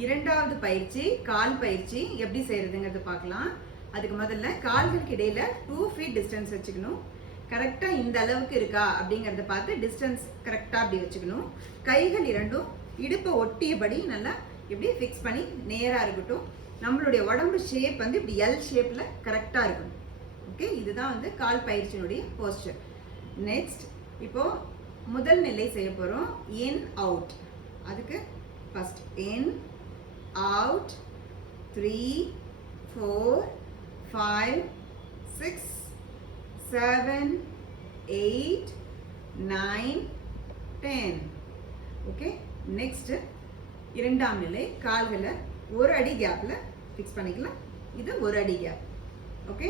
இரண்டாவது பயிற்சி கால் பயிற்சி எப்படி செய்யறதுங்கிறது பார்க்கலாம். அதுக்கு முதல்ல கால்களுக்கு இடையில 2 feet டிஸ்டன்ஸ் வச்சுக்கணும். கரெக்டா இந்த அளவுக்கு இருக்கா அப்படிங்கறத பார்த்து டிஸ்டன்ஸ் கரெக்டா அப்படி வச்சுக்கணும். கைகள் இரண்டும் இடுப்பை ஒட்டியபடி நல்லா இப்படி ஃபிக்ஸ் பண்ணி நேரா இருக்கட்டும். நம்மளுடைய உடம்பு ஷேப் வந்து இப்படி எல் ஷேப்ல கரெக்டா இருக்கணும். ஓகே, இதுதான் வந்து கால் பயிற்சியினுடைய போஸ்டர். நெக்ஸ்ட் இப்போ முதல் நிலை செய்ய போறோம், இன் அவுட். அதுக்கு first in out 3 4 5 6 7 8 9 10. Okay, next இரண்டாம் நிலை கால்களை ஒரு அடி கேப்ல ஃபிக்ஸ் பண்ணிக்கலாம். இது ஒரு அடி கேப். ஓகே,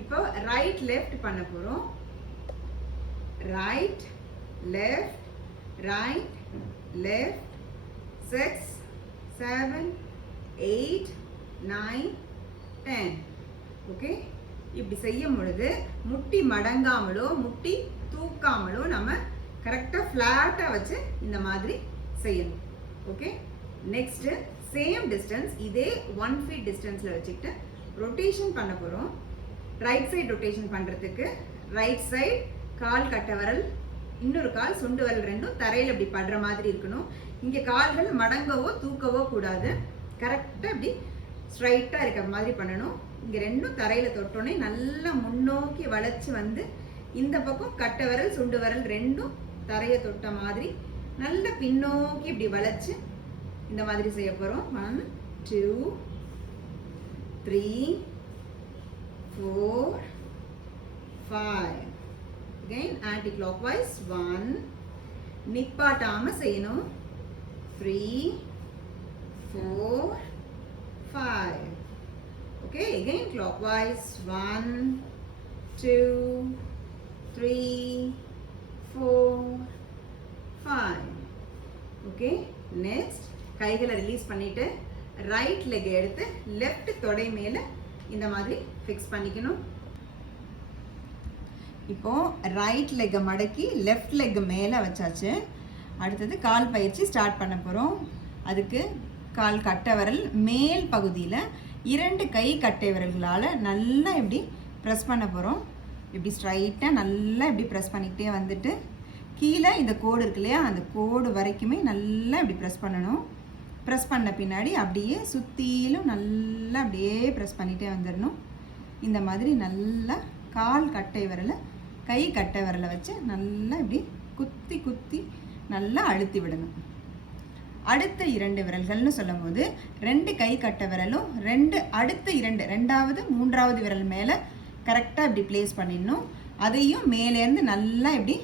இப்போ ரைட் லெஃப்ட் பண்ண போறோம். Right left right left 6 7 8 9 10. Okay, இப்படி செய்யும் பொழுது முட்டி மடங்காமலோ முட்டி தூக்காமலோ நம்ம கரெக்டா ஃபிளாட்டா வச்சு இந்த மாதிரி செய்யணும். ஓகே, நெக்ஸ்ட் சேம் டிஸ்டன்ஸ் இதே 1 feet டிஸ்டன்ஸ்ல வச்சுக்கிட்டு ரொட்டேஷன் பண்ண போறோம். ரைட் சைடு ரொட்டேஷன் பண்றதுக்கு ரைட் சைடு கால் கட்டை விரல், இன்னொரு கால் சுண்டு விரல் ரெண்டும் தரையில் இப்படி படுற மாதிரி இருக்கணும். இங்கே கால்கள் மடங்கவோ தூக்கவோ கூடாது. கரெக்டாக இப்படி ஸ்ட்ரைட்டாக இருக்கிற மாதிரி பண்ணணும். இங்கே ரெண்டும் தரையில் தொட்டோன்னே நல்லா முன்னோக்கி வளைச்சி வந்து இந்த பக்கம் கட்டை விரல் சுண்டு விரல் ரெண்டும் தரையை தொட்ட மாதிரி நல்லா பின்னோக்கி இப்படி வளைச்சு இந்த மாதிரி செய்ய போகிறோம். 1 2 3 4 5. Again anti-clockwise 1. நிப்பாட்டாம செய்யணும். 3 4 5. Okay, again clockwise 1 2 3 4 5. Okay, next கைகளை ரிலீஸ் பண்ணிட்டு ரைட் லெக் எடுத்து லெஃப்ட் தொடை மேல இந்த மாதிரி ஃபிக்ஸ் பண்ணிக்கணும். இப்போ ரைட் லெக்கை மடக்கி லெஃப்ட் லெக் மேலே வச்சாச்சு. அடுத்தது கால் பயிற்சி ஸ்டார்ட் பண்ண போகிறோம். அதுக்கு கால் கட்டை விரல் மேல் பகுதியில் 2 கை கட்டை விரல்களால் நல்லா இப்படி ப்ரெஸ் பண்ண போகிறோம். இப்படி ஸ்ட்ரைட்டாக நல்லா இப்படி ப்ரெஸ் பண்ணிக்கிட்டே வந்துட்டு கீழே இந்த கோடு இருக்கு இல்லையா, அந்த கோடு வரைக்குமே நல்லா இப்படி ப்ரெஸ் பண்ணணும். ப்ரெஸ் பண்ண பின்னாடி அப்படியே சுற்றிலும் நல்லா அப்படியே ப்ரெஸ் பண்ணிகிட்டே வந்துடணும். இந்த மாதிரி நல்லா கால் கட்டை விரலை கை கட்டை விரலை வச்சு நல்லா இப்படி குத்தி குத்தி நல்லா அழுத்தி விடணும். அடுத்த 2 விரல்கள்னு சொல்லும் போது 2 கை கட்டை விரலும் அடுத்த 2வது 3வது விரல் மேலே கரெக்டாக இப்படி பிளேஸ் பண்ணிடணும். அதையும் மேலேருந்து நல்லா இப்படி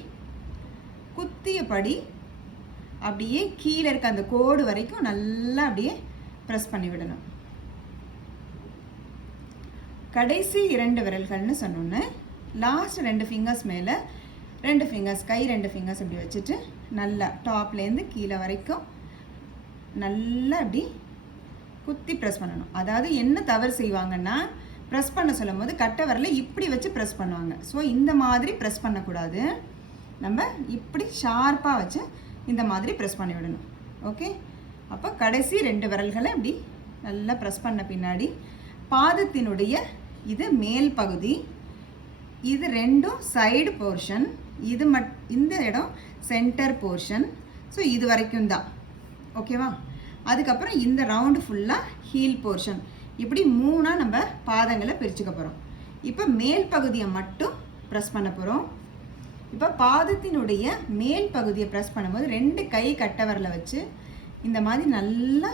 குத்தியபடி அப்படியே கீழே இருக்க அந்த கோடு வரைக்கும் நல்லா அப்படியே ப்ரெஸ் பண்ணி விடணும். கடைசி 2 விரல்கள்னு சொன்னோன்னு லாஸ்ட் 2 ஃபிங்கர்ஸ் மேலே 2 ஃபிங்கர்ஸ் கை 2 ஃபிங்கர்ஸ் இப்படி வச்சுட்டு நல்லா டாப்லேருந்து கீழே வரைக்கும் நல்லா இப்படி குத்தி ப்ரெஸ் பண்ணணும். அதாவது என்ன தவறு செய்வாங்கன்னா, ப்ரெஸ் பண்ண சொல்லும் போது கட்டை விரலை இப்படி வச்சு ப்ரெஸ் பண்ணுவாங்க. ஸோ இந்த மாதிரி ப்ரெஸ் பண்ணக்கூடாது. நம்ம இப்படி ஷார்ப்பாக வச்சு இந்த மாதிரி ப்ரெஸ் பண்ணி விடணும். ஓகே, அப்போ கடைசி 2 விரல்களை இப்படி நல்லா ப்ரெஸ் பண்ண பின்னாடி பாதத்தினுடைய இது மேல் பகுதி, இது ரெண்டும் சைடு போர்ஷன், இது இந்த இடம் சென்டர் போர்ஷன். ஸோ இது வரைக்கும் தான். ஓகேவா? அதுக்கப்புறம் இந்த ரவுண்டு ஃபுல்லாக ஹீல் போர்ஷன். இப்படி 3ஆக நம்ம பாதங்களை பிரிச்சுக்க போகிறோம். இப்போ மேல் பகுதியை மட்டும் ப்ரெஸ் பண்ண போகிறோம். இப்போ பாதத்தினுடைய மேல் பகுதியை ப்ரெஸ் பண்ணும்போது 2 கை கட்டை விரலை வச்சு இந்த மாதிரி நல்லா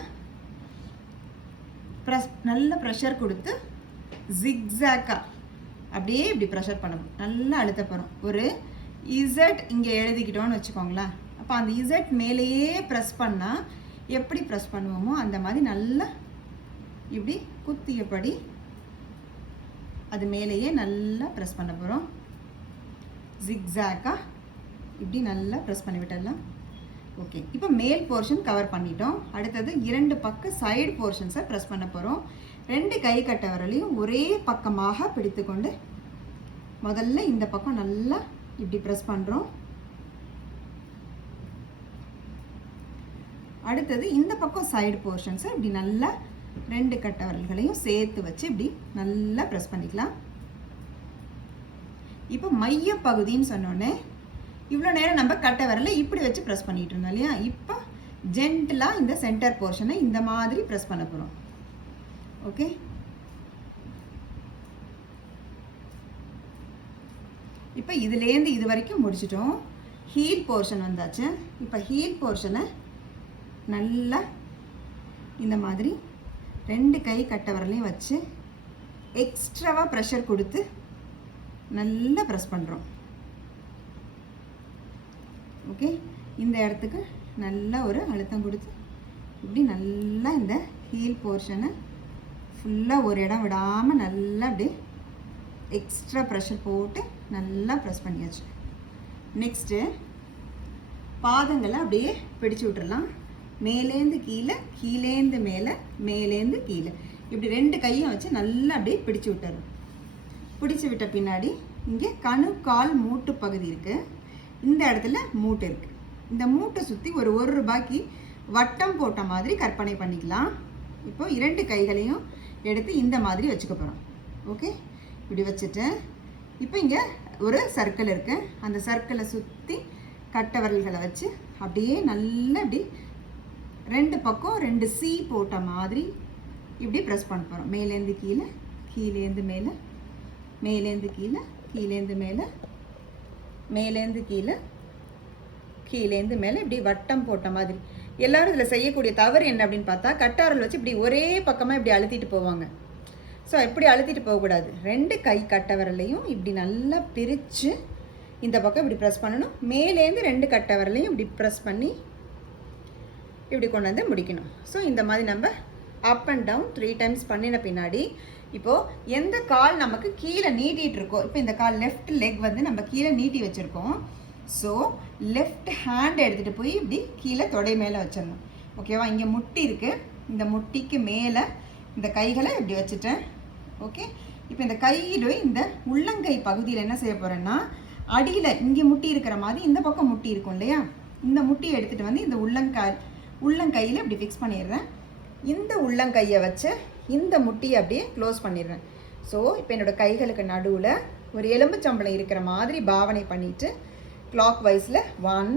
ப்ரெஷர் கொடுத்து ஜிக்ஸாக்காக அப்படியே இப்படி ப்ரெஷர் பண்ணணும். நல்லா அழுத்த போகிறோம். ஒரு இசட் இங்கே எழுதிக்கிட்டோன்னு வச்சுக்கோங்களேன். அப்போ அந்த இசட் மேலேயே ப்ரெஸ் பண்ணால் எப்படி ப்ரெஸ் பண்ணுவோமோ அந்த மாதிரி நல்லா இப்படி குத்தியபடி அது மேலேயே நல்லா ப்ரெஸ் பண்ண போகிறோம். ஜிக்ஸாக்காக இப்படி நல்லா ப்ரெஸ் பண்ணி விட்டுடலாம். ஓகே, இப்போ மேல் போர்ஷன் கவர் பண்ணிட்டோம். அடுத்தது 2 பக்க சைடு போர்ஷன்ஸை ப்ரெஸ் பண்ண போகிறோம். 2 கை கட்டை விரலையும் ஒரே பக்கமாக பிடித்து கொண்டு முதல்ல இந்த பக்கம் நல்லா இப்படி ப்ரெஸ் பண்ணுறோம். அடுத்தது இந்த பக்கம் சைடு போர்ஷன்ஸை இப்படி நல்லா 2 கட்டை விரல்களையும் சேர்த்து வச்சு இப்படி நல்லா ப்ரெஸ் பண்ணிக்கலாம். இப்போ மைய பகுதின்னு சொன்னோன்னே இவ்வளோ நேரம் நம்ம கட்டை விரலை இப்படி வச்சு ப்ரெஸ் பண்ணிட்டு இருந்தோம் இல்லையா? இப்போ ஜென்டலாக இந்த சென்டர் போர்ஷனை இந்த மாதிரி ப்ரெஸ் பண்ண போகிறோம். ஓகே, இப்போ இதுலேருந்து இது வரைக்கும் முடிச்சிட்டோம். ஹீல் போர்ஷன் வந்தாச்சு. இப்போ ஹீல் போர்ஷனை நல்லா இந்த மாதிரி 2 கை கட்டை விரலையும் வச்சு எக்ஸ்ட்ராவாக ப்ரெஷர் கொடுத்து நல்லா ப்ரெஸ் பண்ணுறோம். ஓகே, இந்த இடத்துக்கு நல்லா ஒரு அழுத்தம் கொடுத்து இப்படி நல்லா இந்த ஹீல் போர்ஷனை ஃபுல்லாக ஒரு இடம் விடாமல் நல்லா அப்படியே எக்ஸ்ட்ரா ப்ரெஷர் போட்டு நல்லா ப்ரெஸ் பண்ணியாச்சு. நெக்ஸ்ட்டு பாதங்களை அப்படியே பிடிச்சு விட்டுறலாம். மேலேந்து கீழே, கீழேந்து மேலே, மேலேந்து கீழே, இப்படி 2 கையும் வச்சு நல்லா அப்படியே பிடிச்சு விட்டுறோம். பிடிச்சு விட்ட பின்னாடி இங்கே கணு கால் மூட்டு பகுதி இருக்குது. இந்த இடத்துல மூட்டு இருக்குது. இந்த மூட்டை சுற்றி ஒரு ரூபாய்க்கு வட்டம் போட்ட மாதிரி கற்பனை பண்ணிக்கலாம். இப்போ 2 கைகளையும் எடுத்து இந்த மாதிரி வச்சுக்க போகிறோம். ஓகே, இப்படி வச்சுட்டு இப்போ இங்கே ஒரு சர்க்கிள் இருக்குது. அந்த சர்க்கிளை சுற்றி கட்டை விரல்களை வச்சு அப்படியே நல்லா இப்படி 2 பக்கம் 2 சி போட்ட மாதிரி இப்படி ப்ரெஸ் பண்ண போகிறோம். மேலேருந்து கீழே, கீழேந்து மேலே, மேலேந்து கீழே, கீழேந்து மேலே, மேலேந்து கீழே, கீழேந்து மேலே, இப்படி வட்டம் போட்ட மாதிரி. எல்லோரும் இதில் செய்யக்கூடிய தவறு என்ன அப்படின்னு பார்த்தா, கட்டாரல் வச்சு இப்படி ஒரே பக்கமாக இப்படி அழுத்திட்டு போவாங்க. ஸோ இப்படி அழுத்திட்டு போகக்கூடாது. 2 கை கட்டை விரலையும் இப்படி நல்லா பிரித்து இந்த பக்கம் இப்படி ப்ரெஸ் பண்ணணும். மேலேருந்து 2 கட்டை விரலையும் இப்படி ப்ரெஸ் பண்ணி இப்படி கொண்டு வந்து முடிக்கணும். ஸோ இந்த மாதிரி நம்ம அப் அண்ட் டவுன் 3 டைம்ஸ் பண்ணின பின்னாடி இப்போது எந்த கால் நமக்கு கீழே நீட்டிகிட்டு இருக்கோ, இப்போ இந்த கால் லெஃப்ட் லெக் வந்து நம்ம கீழே நீட்டி வச்சுருக்கோம். ஸோ லெஃப்ட் ஹேண்ட் எடுத்துகிட்டு போய் இப்படி கீழே தொடை மேலே வச்சிடணும். ஓகேவா? இங்கே முட்டி இருக்குது. இந்த முட்டிக்கு மேலே இந்த கைகளை இப்படி வச்சுட்டேன். ஓகே, இப்போ இந்த கையில் இந்த உள்ளங்கை பகுதியில் என்ன செய்ய போகிறேன்னா, அடியில் இங்கே முட்டி இருக்கிற மாதிரி இந்த பக்கம் முட்டி இருக்கும் இல்லையா? இந்த முட்டியை எடுத்துகிட்டு வந்து இந்த உள்ளங்கையில் இப்படி ஃபிக்ஸ் பண்ணிடுறேன். இந்த உள்ளங்கையை வச்சு இந்த முட்டியை அப்படியே க்ளோஸ் பண்ணிடுறேன். ஸோ இப்போ என்னோடய கைகளுக்கு நடுவில் ஒரு எலும்புச்சம்பளம் இருக்கிற மாதிரி பாவனை பண்ணிவிட்டு கிளாக் வைஸில் 1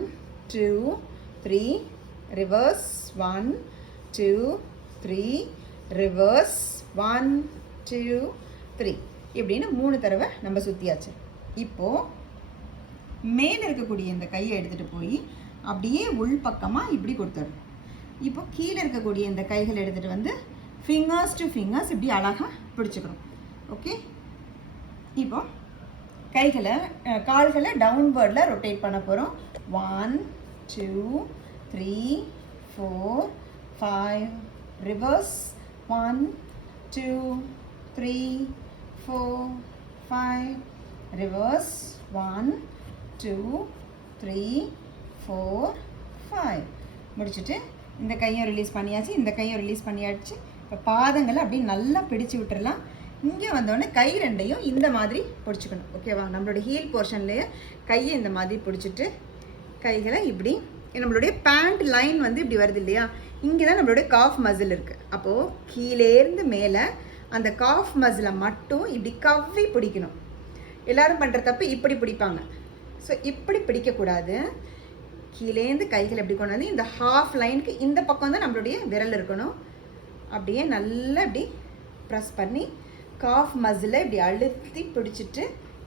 2 3 ரிவர்ஸ், 1 2 3 ரிவர்ஸ், 1 2 3 இப்படின்னு 3 தடவை நம்ம சுற்றியாச்சு. இப்போது மேலே இருக்கக்கூடிய இந்த கையை எடுத்துகிட்டு போய் அப்படியே உள்பக்கமாக இப்படி கொடுத்துடணும். இப்போ கீழே இருக்கக்கூடிய இந்த கைகளை எடுத்துகிட்டு வந்து ஃபிங்கர்ஸ் டு ஃபிங்கர்ஸ் இப்படி அழகாக பிடிச்சிக்கணும். ஓகே, இப்போ கால்களை டவுன்வர்டில் ரொட்டேட் பண்ண போகிறோம். 1 2 3 4 5 ரிவர்ஸ், 1 2 3 4 5 ரிவர்ஸ், 1 2 3 4 5 முடிச்சுட்டு இந்த கையும் ரிலீஸ் பண்ணியாச்சு, இந்த கையும் ரிலீஸ் பண்ணியாச்சு. இப்போ பாதங்களை அப்படியே நல்லா பிடிச்சு விட்டுறலாம். இங்கே வந்தோடனே கை 2யும் இந்த மாதிரி பிடிச்சிக்கணும். ஓகேவா? நம்மளோட ஹீல் போர்ஷன்லேயே கையை இந்த மாதிரி பிடிச்சிட்டு கைகளை இப்படி, நம்மளுடைய பேண்ட் லைன் வந்து இப்படி வருது இல்லையா? இங்கே தான் நம்மளுடைய காஃப் மசில் இருக்குது. அப்போது கீழேருந்து மேலே அந்த காஃப் மசிலை மட்டும் இப்படி கவ்வி பிடிக்கணும். எல்லோரும் பண்ணுற தப்பு இப்படி பிடிப்பாங்க. ஸோ இப்படி பிடிக்கக்கூடாது. கீழேந்து கைகள் எப்படி கொண்டு வந்து இந்த ஹாஃப் லைனுக்கு இந்த பக்கம் தான் நம்மளுடைய விரல் இருக்கணும். அப்படியே நல்லா இப்படி ப்ரெஸ் பண்ணி காஃப் மசிலை இப்படி அழுத்தி பிடிச்சிட்டு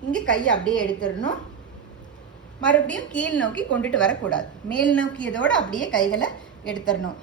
இங்கே கையை அப்படியே எடுத்துடணும். மறுபடியும் கீழ் நோக்கி கொண்டுட்டு வரக்கூடாது. மேல் நோக்கியதோடு அப்படியே கைகளை எடுத்துடணும்.